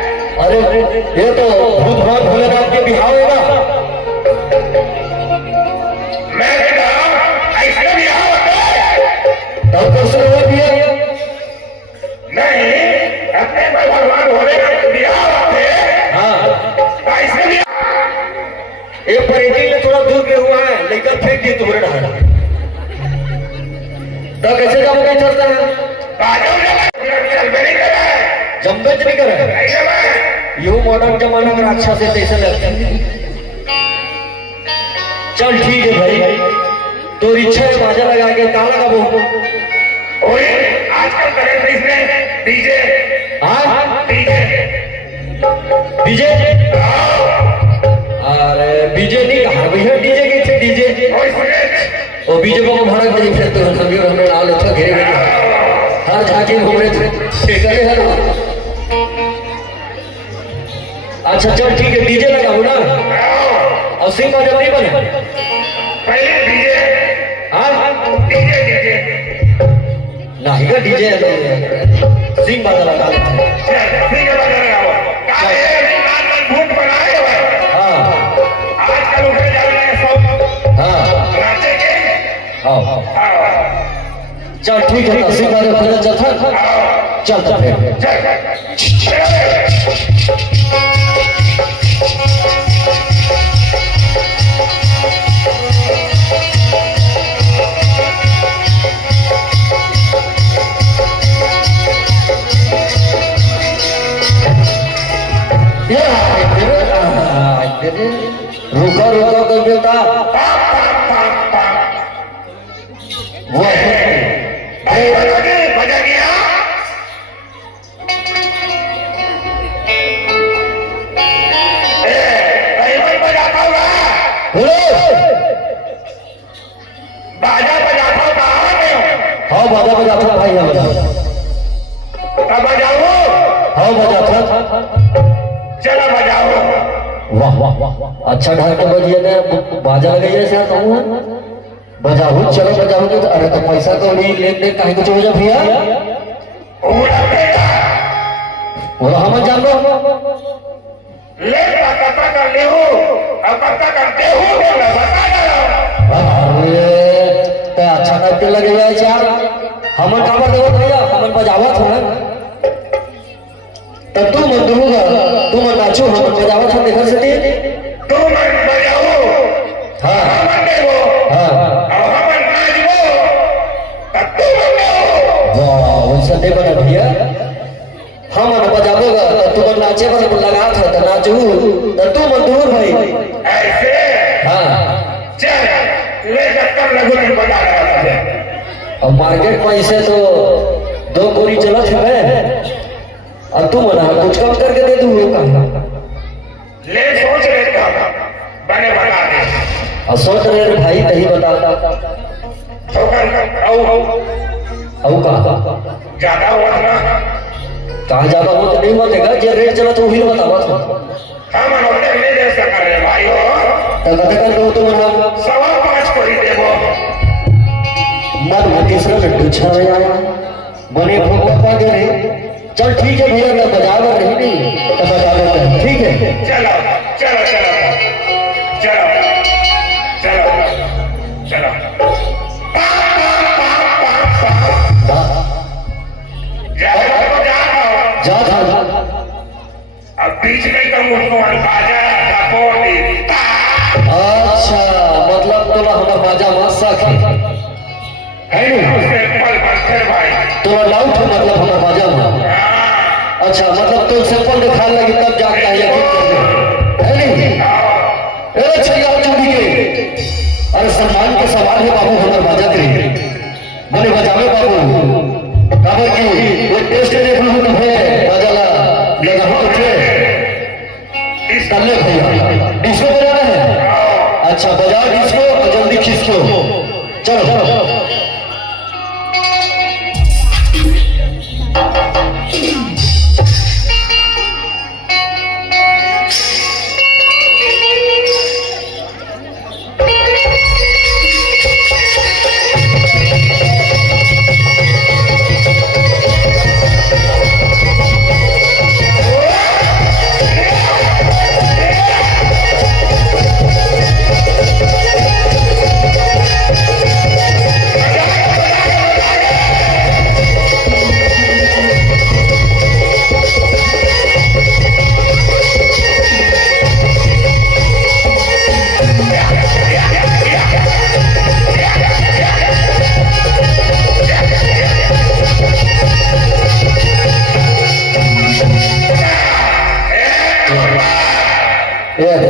ये तो बुधवार भोलेनाथ के बिहार है ना। मैं ऐसे बिहार होता है तब तो शुरू हो गया नहीं अपने भगवान भोलेनाथ के बिहार होते हैं। हाँ ऐसे भी ये परेटिंग में थोड़ा दूर के हुआ है लेकर फेंक दिए तुम्हारे ढाल तब कैसे जाओगे चलता है जमबेच नहीं करे यू मॉडर्न जमाना में अच्छा से तैसे लगता है। चल ठीक है भाई तो इच्छा है बाजा लगा के ताला लगाबो आजकल करें इसमें डीजे हाँ डीजे डीजे अरे डीजे नहीं कहा भैया डीजे के थे डीजे और डीजे को भाड़ा बजे फिर तो हम हमने नाम लेते घेरे में हर झांकी घूम रहे थे करे हर अच्छा चल ठीक है डीजे लगाओ ना और सिंह बाजा नहीं बने पहले डीजे हाँ डीजे डीजे नहीं का डीजे सिंह बाजा लगा भूत बनाए हाँ आजकल उठे जा रहे हैं सब हाँ नाचे के हाँ चल ठीक है तो सिंह बाजा फिर चलता फिर रुका रुका कर बेटा वो बजा गया बजाता हुआ बाजा बजाता हुआ हाँ बाजा बजाता भाई कब बजाओ हाँ बजाता चलो बजाओ वाह वाह वाह अच्छा ढंग के बजिए ने बाजा लगाइए से कहूँ बजाओ चलो बजाओगे तो अरे तो पैसा तो नहीं लेन देन कहीं कुछ हो जा भैया वो हम जान लो ले पता कर ले हो अब पता करते हो बोला बता दो अरे तो अच्छा करके लगे हुए यार हमन काबर देवो भैया हमन बजावत हो तब तू मन दूंगा तू मन नाचो हमन बजावत हो देखर से तू मन बजाओ हां हमन देवो हां और हमन नाचो तब तू बजाओ वाह वैसा दे बना भैया हमन बजाबोगा तू मन नाचे बना लगा था तो नाचू तो तू मन दूर भाई ऐसे हां चल ले कब लगो नहीं बजा रहा था अब मार्केट में इसे तो 2 कोरी चलत है अब तू मना कुछ कम करके दे दूँ का ले सोच लेता बने बता दे और सोच रहे भाई तही बता औ का ज्यादा हुआ ना कहाँ ज्यादा हो तो नहीं होतेगा जो रेट चला तो वही बतावा तो हम अपने नहीं दे सका रे भाई हो तो कथा कर दो तो मना 5.25 कोई देवो मत तीसरा लड्डू छावे आया बने भोग पा गए चल ठीक है भैया मैं बजा रही नहीं तो बजा देते हैं ठीक है चलो चलो चलो चलो चलो चलो जा था अब बीच में तो मुझको बाजा कपोटी अच्छा मतलब तो हमारा बाजा मत सके है नहीं भाई तो डाउट है मतलब हमारा बाजा में अच्छा मतलब तो सिंपल दिखा लगी तब जाता है है नहीं ए छैया चूड़ी के अरे सम्मान के सवाल है बाबू हमारे बाजा के बने बजावे बाबू काबर की वो टेस्ट देख लो तो है बाजाला लगा हो के इस तल्ले भैया डिस्को बजाना है अच्छा बजा डिस्को और जल्दी खिसको चलो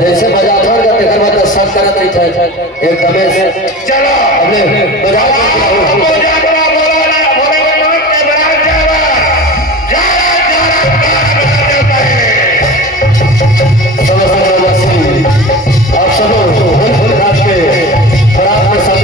जैसे बजा थोड़ जाते कर मतलब सब करत रही थे एकदम चलो हमने बजा आप सब रात के खराब में सब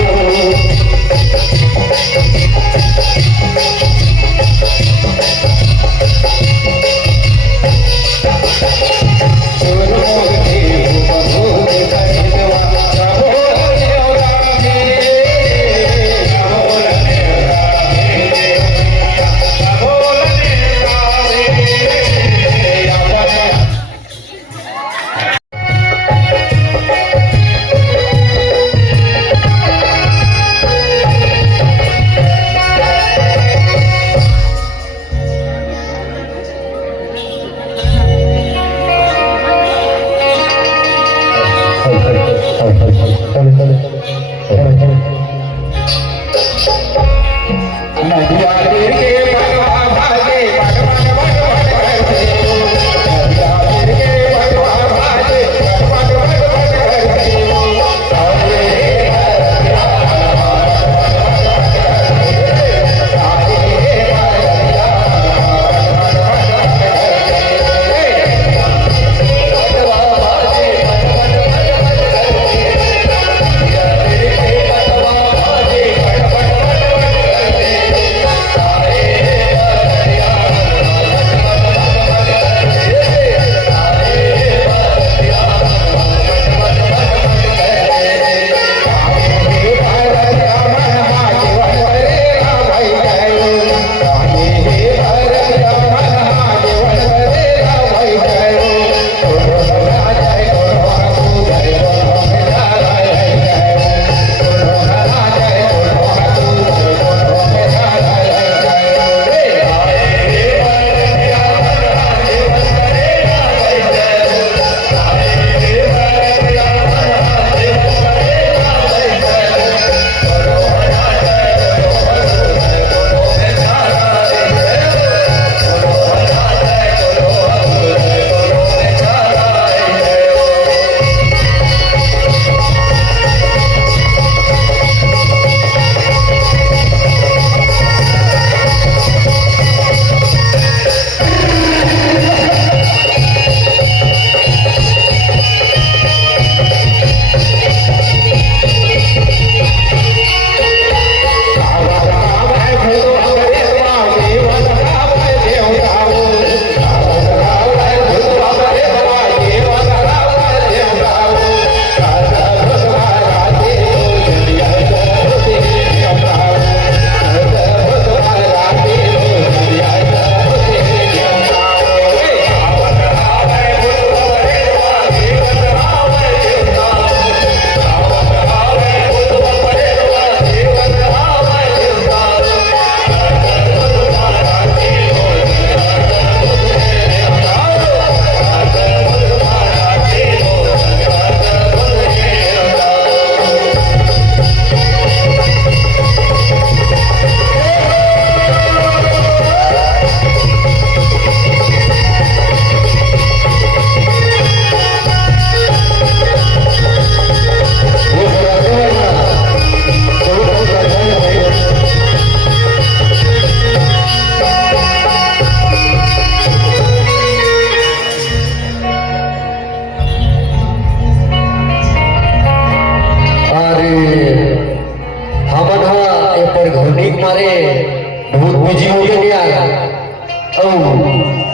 बिजी हो गए यार और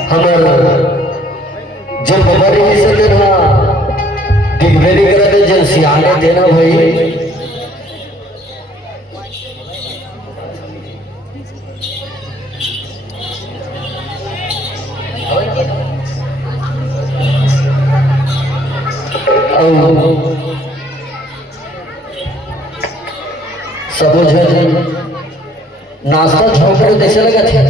हमर जब बबरी से देना दिग्वेरी करते जब सियाने देना भाई सब नाश्ता छोड़ कैसे लगा थे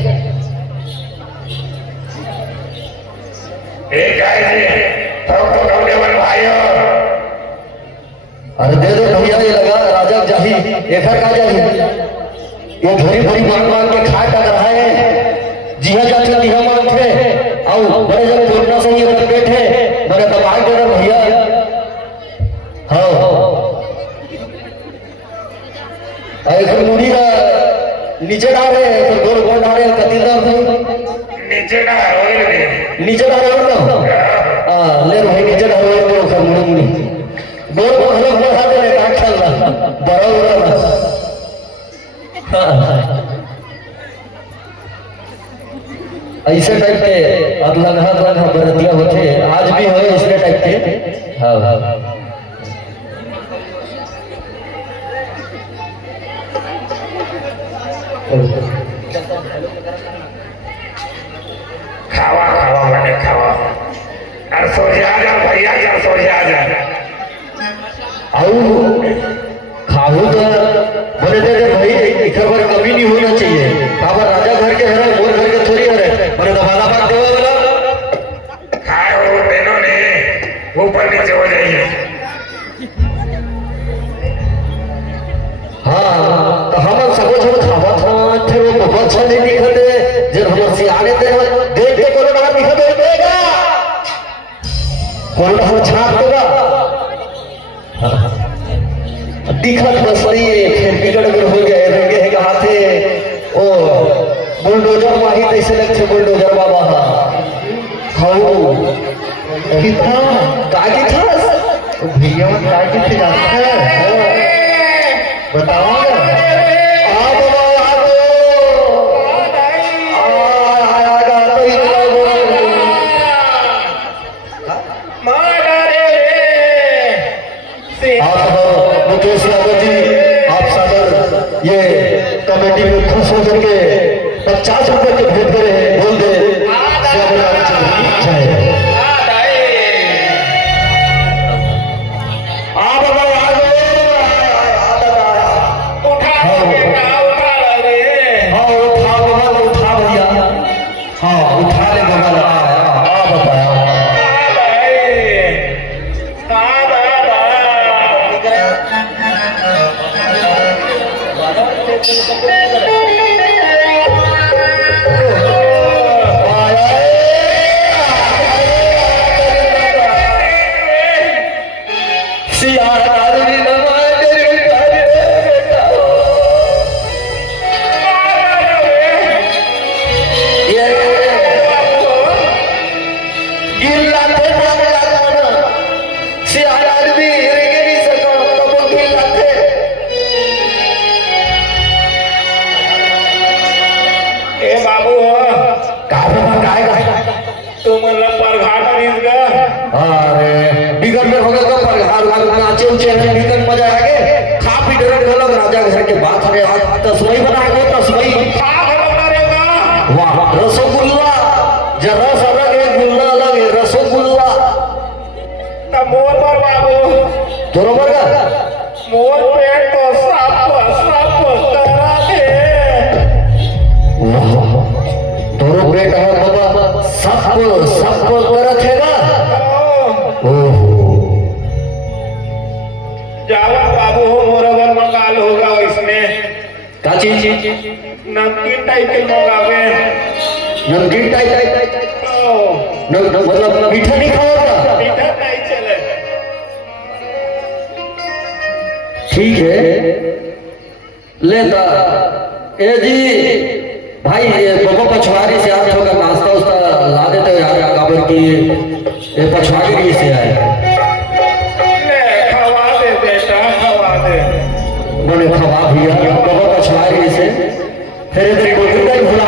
अरे दे दो भैया ये लगा राजा जाही एक का जाही ये भरी भरी मांग के खा कर रहा है जिहा जाते दिहा मांग थे आओ बड़े जब पूर्णा से ये कर बैठे बड़े दबाग दे दो भैया हाँ एक मुड़ी का नीचे डाल रहे हैं तो गोल गोल डाल रहे हैं कति डाल रहे नीचे डाल रहे हो हाँ ले भाई नीचे डाल रहे हो कर मुड़ी मुड़ी गोल गोल हम लोग बढ़ा दे रहे हैं चल रहा बड़ा हो रहा ऐसे टाइप के अदलंगा बरतिया होते आज भी हो इसके टाइप के हाँ हाँ खावा खावा बने खावा और सो जा भैया जा सो जा आओ खाओ तो बोले थे भाई एक बार कमी नहीं होना चाहिए काबर राजा घर के है मोर घर के थोड़ी है बोले दबाना बात देवा बोला खाओ देनो ने ऊपर नीचे हो जाइए हाँ तो हम सब जो खावा था थे वो बहुत अच्छा नहीं दिखते जब हम सियाने थे देख के कोई बाहर दिखा देगा कोई हम छाप देगा दिखत बस नहीं फिर बिगड़ हो गए रंगे है कहा थे ओ बुलडोजर माही कैसे लगते बुलडोजर बाबा हाँ कितना काकी था भैया में काकी थे जानते हैं बताओ मुकेश यादव जी आप सागर ये कमेटी में खुश हो करके 50 रुपए के भेंट करे हैं बोल दे उठा ले राजा घर के बात है तस्मई बना के तस्मई रसगुल्ला रस अलग है गुल्ला अलग है रसगुल्ला मोर पर बाबू बरोबर का मोर पेट तो साफ करा दे दोनों पेट है बाबा सब करत है ना जावा बाबू हो मोरवर मंगाल होगा इसमें क्या चीज नमकीन टाइप के मंगावे नमकीन टाइप मतलब मीठा नहीं खाओगा मीठा नहीं चले ठीक है लेता ए जी भाई ये बाबा पछवाड़ी से आप थोड़ा नाश्ता उस्ता ला देते हो यार काबर की ये पछवाड़ी से आए बोले खवा भैया बाबा पछवाड़ी से फिर इधर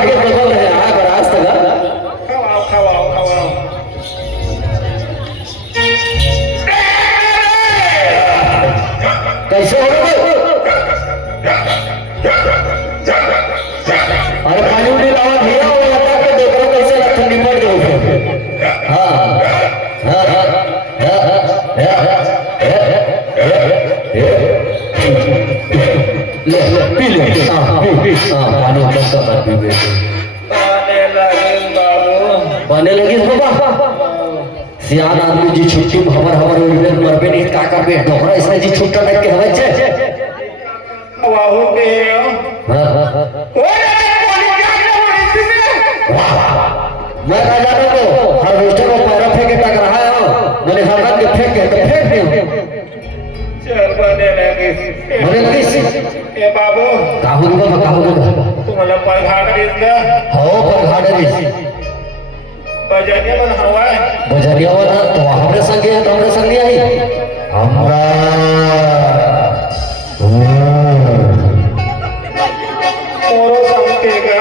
ले पी ले हाँ पी पानी कम कर पी बेटे बने लगी बाबा सियान आदमी जी छुट्टी हमर हमर उड़े मरबे नहीं का करबे डोकरा इसने जी छुट्टा तक के हवे छे वाहू के मैं कहा जाता को हर रोस्टर को पैरा फेंके टक रहा है मैंने हर रात के फेंक के तो फेंक दियो चल बने लगी ए बाबू काहू तुम्हाला पगार दिसला हो पगार दिस बजाने मन हवाय बजारिया वाला तो हमरे संगे है तो हमरे संगे आई हमरा मोरो संकेगा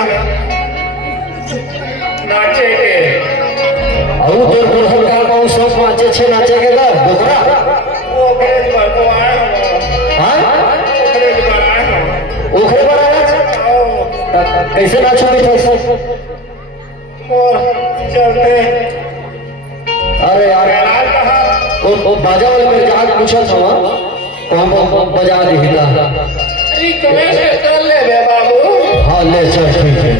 नाचे के औ तोर बुढ़ल का कौन सोच नाचे छे नाचे के गा डोकरा वो ग्रेज पर तो आए हां ग्रेज पर आए ओखरे पर आया कैसे नाचोगे कैसे मोर चलते अरे यार लाल कहा वो बाजा वाले मेरे जहाज पूछा था कौन बजा दिला रिक्वेस्ट कर ले बे बाबू हाँ ले चल ठीक है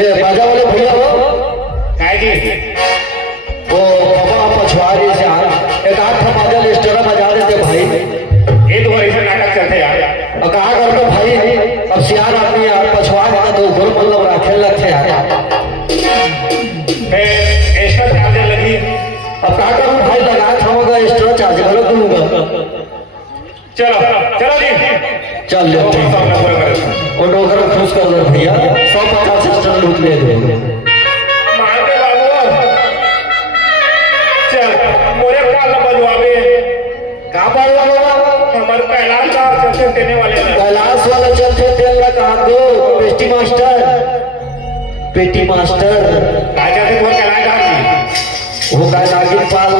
ए बाजा वाले भैया हो काय जी वो बाबा पछवाड़ी से एक आठ बाजा लिस्टर बजा देते भाई ये तो ऐसा नाटक चलते यार और कहा करते भाई अब सियार आदमी यार पछवा देता तो गुरु मतलब रखे लगते यार एक्स्ट्रा चार्जर लगी अब कहा करूँ भाई लगा खाऊंगा एक्स्ट्रा चार्ज गलत दूंगा चलो चलो जी चल ले ठीक है और डोकर खुश कर दो भैया 150 एक्स्ट्रा लूट ले दे मारते बाबू चल मोरे काल बजवावे कहाँ पर लगा हमारे कैलाश का चलते देने वाले हैं कैलाश वाला चलते तेल का कहा दो पेटी मास्टर राजा से वो कैलाश का वो का नागिन पाल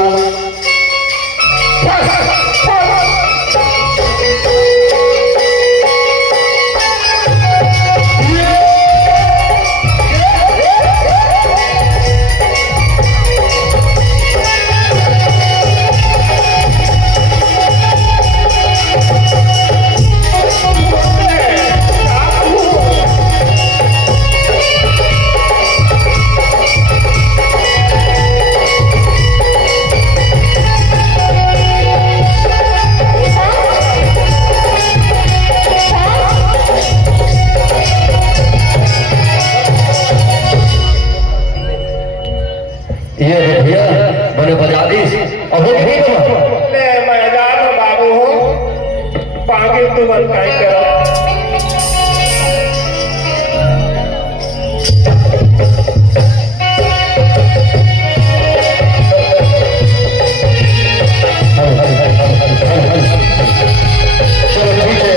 ये भैया मैंने बजा दी और वो ठीक है ले मैदान में बाबू हो पागे तू बन काय करो चलो ठीक है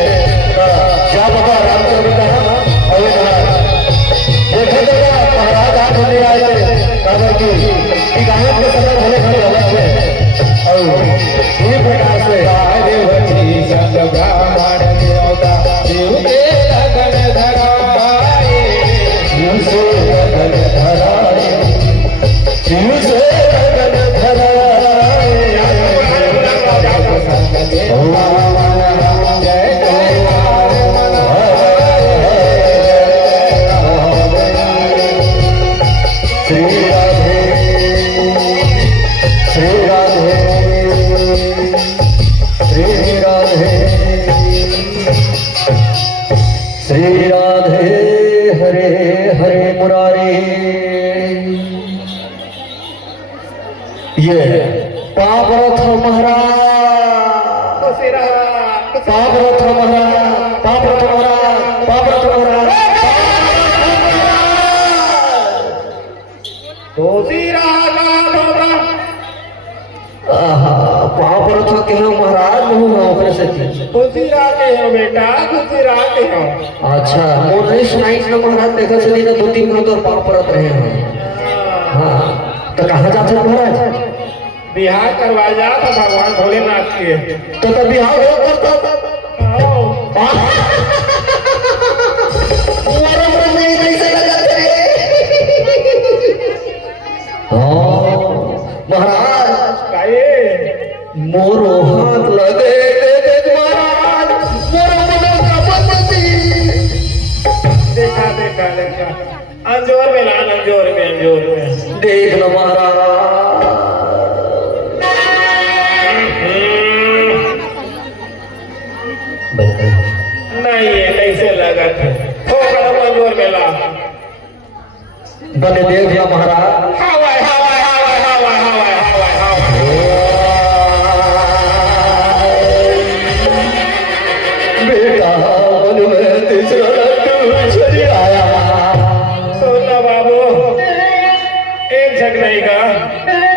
क्या बाबा राम को मिलता है और देखे देगा महाराज आप होने आए काबर की गायक के समय भले भले अलग है और इसी प्रकार से देवती संग ब्राह्मण देवता देव के लगन धराए शिव से लगन धराए शिव से लगन धराए श्री राधे श्री राधे श्री राधे श्री राधे हरे हरे मुरारी ये पापरथ महाराज पापरथ महाराज पापरथ महाराज पापरथ महाराज दोषी रहा बाबा पापरथ के हो महाराज नहीं हो ओकरे से खुशी रहते हो बेटा खुशी रहते हो अच्छा वो नहीं सुनाई ना महाराज देखा चली ना 2-3 घंटे और पापरथ रहे हैं हाँ तो कहाँ जाते हैं महाराज बिहार करवा जा तो भगवान भोलेनाथ के तो बिहार हो करता महाराज मोरो हाथ लगे महाराज मोरो देखा देखा देखा अंजोर में लान अंजोर में देख लो महाराज। नहीं ये कैसे लगा थे थोड़ा अंजोर में ला बने देख लो महाराज। हवाई हवाई हवाई हवाई हवाई हवाई हवाई बेटा मन में तीसरा लड्डू छड़ी आया। सोना बाबू एक झक नहीं का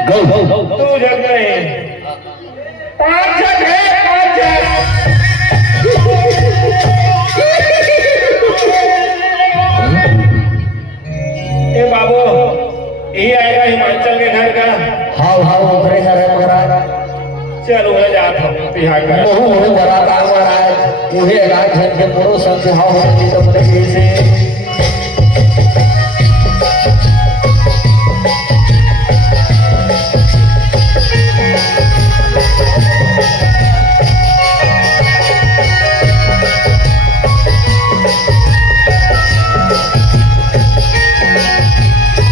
गौ गौ गौ तू झक नहीं 5 झक है 5 झक ए बाबू यही आएगा हिमाचल के घर का हाउ हाउ उतरे जा रहे महाराज। चलो मैं जाता हूँ बिहार का मोह मोह बरात आ महाराज। उहे राज के मोरो संग हाउ होती तो बड़े से